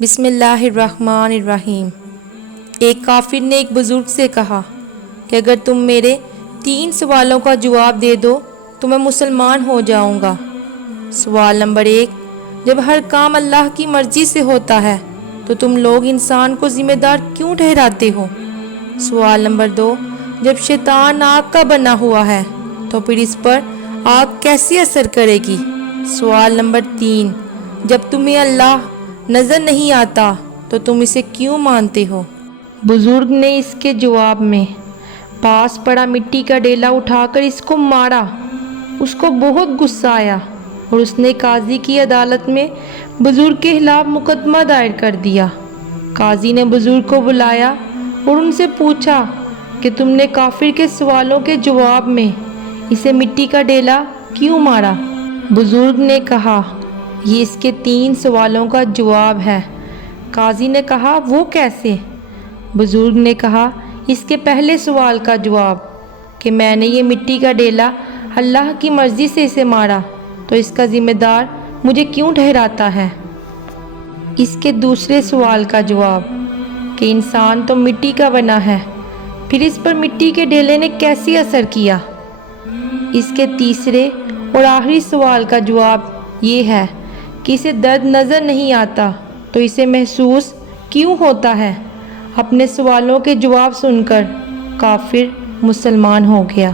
بسم اللہ الرحمن الرحیم۔ ایک کافر نے ایک بزرگ سے کہا کہ اگر تم میرے 3 سوالوں کا جواب دے دو تو میں مسلمان ہو جاؤں گا۔ سوال نمبر 1، جب ہر کام اللہ کی مرضی سے ہوتا ہے تو تم لوگ انسان کو ذمہ دار کیوں ٹھہراتے ہو؟ سوال نمبر 2، جب شیطان آگ کا بنا ہوا ہے تو پھر اس پر آگ کیسے اثر کرے گی؟ سوال نمبر 3، جب تمہیں اللہ نظر نہیں آتا تو تم اسے کیوں مانتے ہو؟ بزرگ نے اس کے جواب میں پاس پڑا مٹی کا ڈیلا اٹھا کر اس کو مارا۔ اس کو بہت غصہ آیا اور اس نے قاضی کی عدالت میں بزرگ کے خلاف مقدمہ دائر کر دیا۔ قاضی نے بزرگ کو بلایا اور ان سے پوچھا کہ تم نے کافر کے سوالوں کے جواب میں اسے مٹی کا ڈیلا کیوں مارا؟ بزرگ نے کہا، یہ اس کے 3 سوالوں کا جواب ہے۔ قاضی نے کہا، وہ کیسے؟ بزرگ نے کہا، اس کے پہلے سوال کا جواب کہ میں نے یہ مٹی کا ڈیلا اللہ کی مرضی سے اسے مارا تو اس کا ذمہ دار مجھے کیوں ٹھہراتا ہے؟ اس کے دوسرے سوال کا جواب کہ انسان تو مٹی کا بنا ہے، پھر اس پر مٹی کے ڈیلے نے کیسے اثر کیا؟ اس کے تیسرے اور آخری سوال کا جواب یہ ہے کہ اسے درد نظر نہیں آتا تو اسے محسوس کیوں ہوتا ہے؟ اپنے سوالوں کے جواب سن کر کافر مسلمان ہو گیا۔